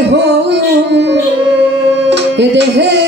দেহ এ দেহের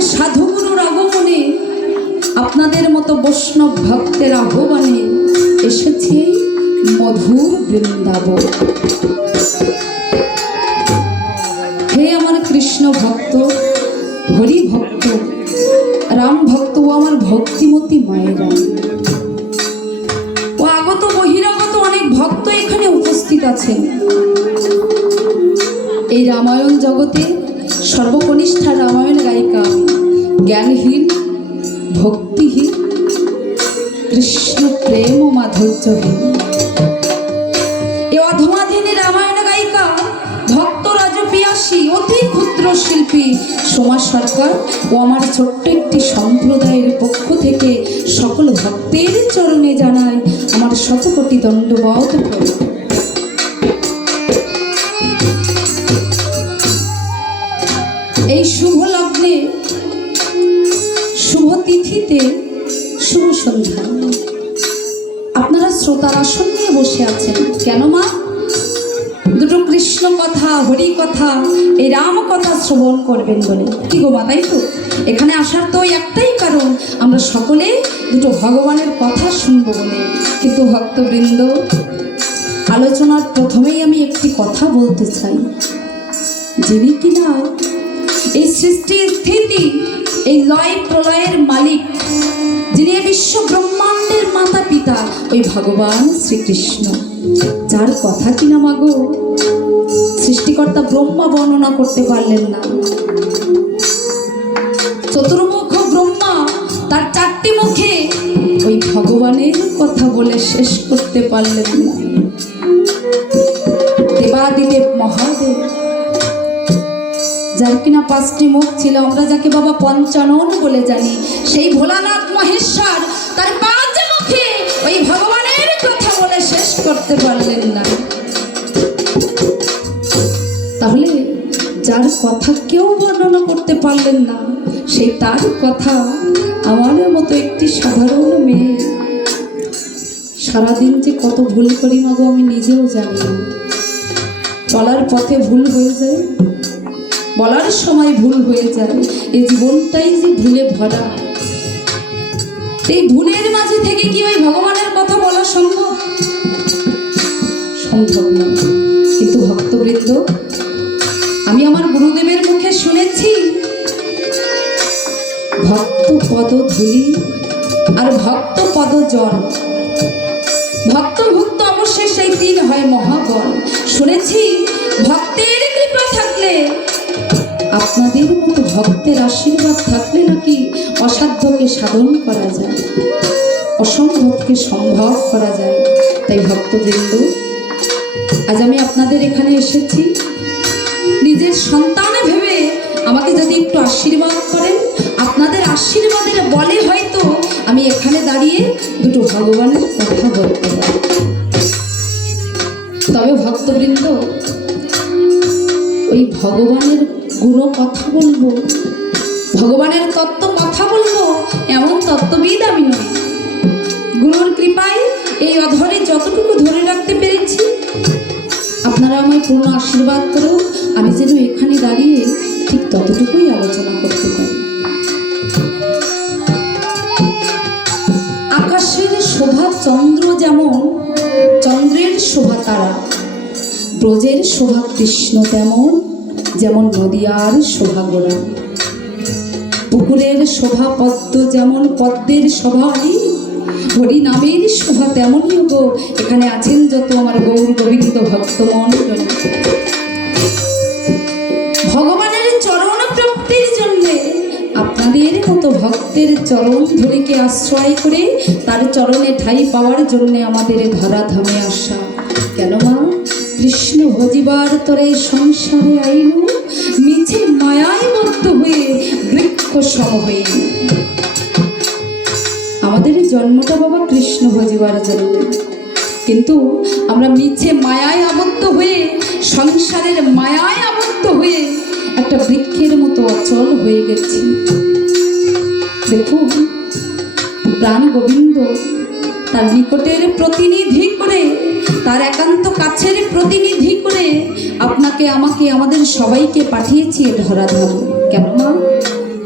আজ সাধুগুরুর আগমনে আপনাদের মতো বৈষ্ণব ভক্তের আহ্বানে এসেছি মধু বৃন্দাবন। হে আমার কৃষ্ণ ভক্ত, হরি ভক্ত, রাম ভক্ত ও আমার ভক্তিমতী মায়েরা। ও আগত বহিরাগত অনেক ভক্ত এখানে উপস্থিত আছেন। এই রামায়ণ জগতে সর্বকনিষ্ঠা রামায়ণ গায়িকা জ্ঞানহীন, ভক্তিহীন, কৃষ্ণ প্রেম মাধুর্যহীন। এ রামায়ণ গায়িকা অতি ক্ষুদ্র শিল্পী সোমা সরকার ও আমার ছোট্ট একটি সম্প্রদায়ের পক্ষ থেকে সকল ভক্তের চরণে জানাই আমার শতকোটি দণ্ডবধ এই শুভ শুভ সন্ধ্যা আপনারা শ্রোতার আসন নিয়ে বসে আছেন। কেন মা? দুটো কৃষ্ণ কথা, হরি কথা, এই রাম কথা শ্রবণ করবেন বলে। কি গো মা, তাই তো? এখানে আসার তো একটাই কারণ, আমরা সকলে দুটো ভগবানের কথা শুনব বলে। কিন্তু ভক্তবৃন্দ, আলোচনার প্রথমেই আমি একটি কথা বলতে চাই। যিনি কিনা এই সৃষ্টি স্থিতি, এই লয় প্রলয়ের মালিক, যিনি বিশ্ব ব্রহ্মাণ্ডের মাতা পিতা ওই ভগবান শ্রীকৃষ্ণ। যার কথা কিনা মাগো, সৃষ্টিকর্তা ব্রহ্মা বর্ণনা করতে পারলেন না। চতুর্মুখ ব্রহ্মা তার চারটি মুখে ওই ভগবানের কথা বলে শেষ করতে পারলেন না। দেবাদিদেব মহাদেব যার কিনা পাঁচটি মুখ ছিল, আমরা যাকে বাবা পঞ্চানন বলে জানি। সেই ভোলানাথ মহেশ্বর তার পাঁচ মুখে ওই ভগবানের কথা বলে শেষ করতে পারলেন না। তাহলে যার কথা কেউ বর্ণনা করতে পারলেন না সেই তার কথা আমার মতো একটি সাধারণ মেয়ে। সারাদিন যে কত ভুল করি মাগো আমি নিজেও জানি চলার পথে ভুল হয়ে যায় বলার সময় ভুল হয়ে যায়। এই জীবনটাই যে ভুলে ভরা। এই ভুলের মাঝে থেকে কি ওই ভগবানের কথা বলা সম্ভব? সম্ভব না। কিন্তু আমি আমার গুরুদেবের মুখে শুনেছি ভক্ত পদ ধুলি আর ভক্ত পদ জল। ভক্ত ভুক্ত অবশ্যই সেই তিন হয় মহাবল। শুনেছি, ভক্তের কৃপা থাকলে আপনাদের মতো ভক্তের আশীর্বাদ থাকলে নাকি অসাধ্যকে সাধন করা যায়? অসম্ভবকে সম্ভব করা যায়? তাই ভক্তবৃন্দ, আজ আমি আপনাদের এখানে এসেছি। নিজের সন্তান ভেবে আমাকে যদি একটু আশীর্বাদ করেন, আপনাদের আশীর্বাদের বলে হয়তো আমি এখানে দাঁড়িয়ে দুটো ভগবানের কথা বলতে পারি। তবে ভক্তবৃন্দ, ওই ভগবানের গুণ কথা বলব? ভগবানের তত্ত্ব কথা বলব? এমন তত্ত্ববিদ আমি নই। গুরুর কৃপায় এই অধরে যতটুকু ধরে রাখতে পেরেছি, আপনারা আমায় পূর্ণ আশীর্বাদ করো আমি যেন এখানে দাঁড়িয়ে ঠিক ততটুকুই আলোচনা করতে পারি। আকাশের শোভা চন্দ্র যেমন, চন্দ্রের শোভা তারা। ব্রজের শোভা কৃষ্ণ তেমন। যেমন নদিয়ার শোভা গোড়া পুকুরের শোভা পদ্ম যেমন পদ্মের শোভা হরি নামের শোভা তেমনই গো এখানে আছেন যত আমার গৌর গোবিন্দ ভক্তমন। ভগবানের চরণ প্রাপ্তির জন্যে, আপনাদের মতো ভক্তের চরণ ধরিকে আশ্রয় করে, তার চরণে ঠাই পাওয়ার জন্য আমাদের ধরা ধরাধামে আসা। কেন মা কৃষ্ণ ভজিবার তরে সংসারে আইল মিছে মায়ায় বদ্ধ হয়ে বৃক্ষ সম হয়ে। আমাদের জন্মটা বাবা কৃষ্ণ ভজিবার জন্য। কিন্তু আমরা মিছে মায়ায় আবদ্ধ হয়ে, সংসারের মায়ায় আবদ্ধ হয়ে একটা বৃক্ষের মতো অচল হয়ে গেছি। দেখুন, প্রাণ গোবিন্দ তার নিকটের প্রতিনিধি করে তার একান্ত কাছের প্রতিনিধি করে আপনাকে, আমাকে, আমাদের সবাইকে পাঠিয়েছি এ ধরাধাম। কেন মা?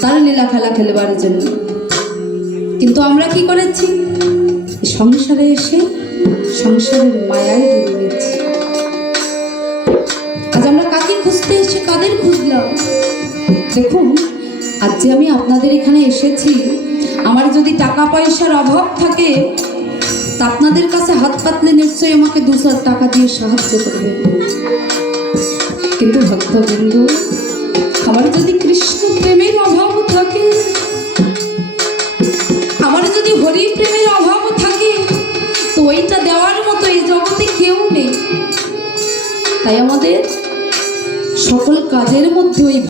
তার লীলা খেলা খেলবার জন্য। কিন্তু আমরা কি করেছি? সংসারে এসে সংসারের মায়ায় ডুবে আজ আমরা কাকে খুঁজতে এসে কাদের খুঁজলাম? দেখুন আজ যে আমি আপনাদের এখানে এসেছি। আমার যদি টাকা পয়সার অভাব থাকে তা আপনাদের কাছে হাত পাতলে নিশ্চয়ই আমাকে দুশো টাকা দিয়ে সাহায্য করবে। কিন্তু ভক্তবৃন্দ, আমার যদি কৃষ্ণ প্রেমের অভাব থাকে, আমার যদি হরি প্রেমের অভাব থাকে, তো ওইটা দেওয়ার মতো এই জগতে কেউ নেই। তাই আমাদের সকল কাজের মধ্যে ওই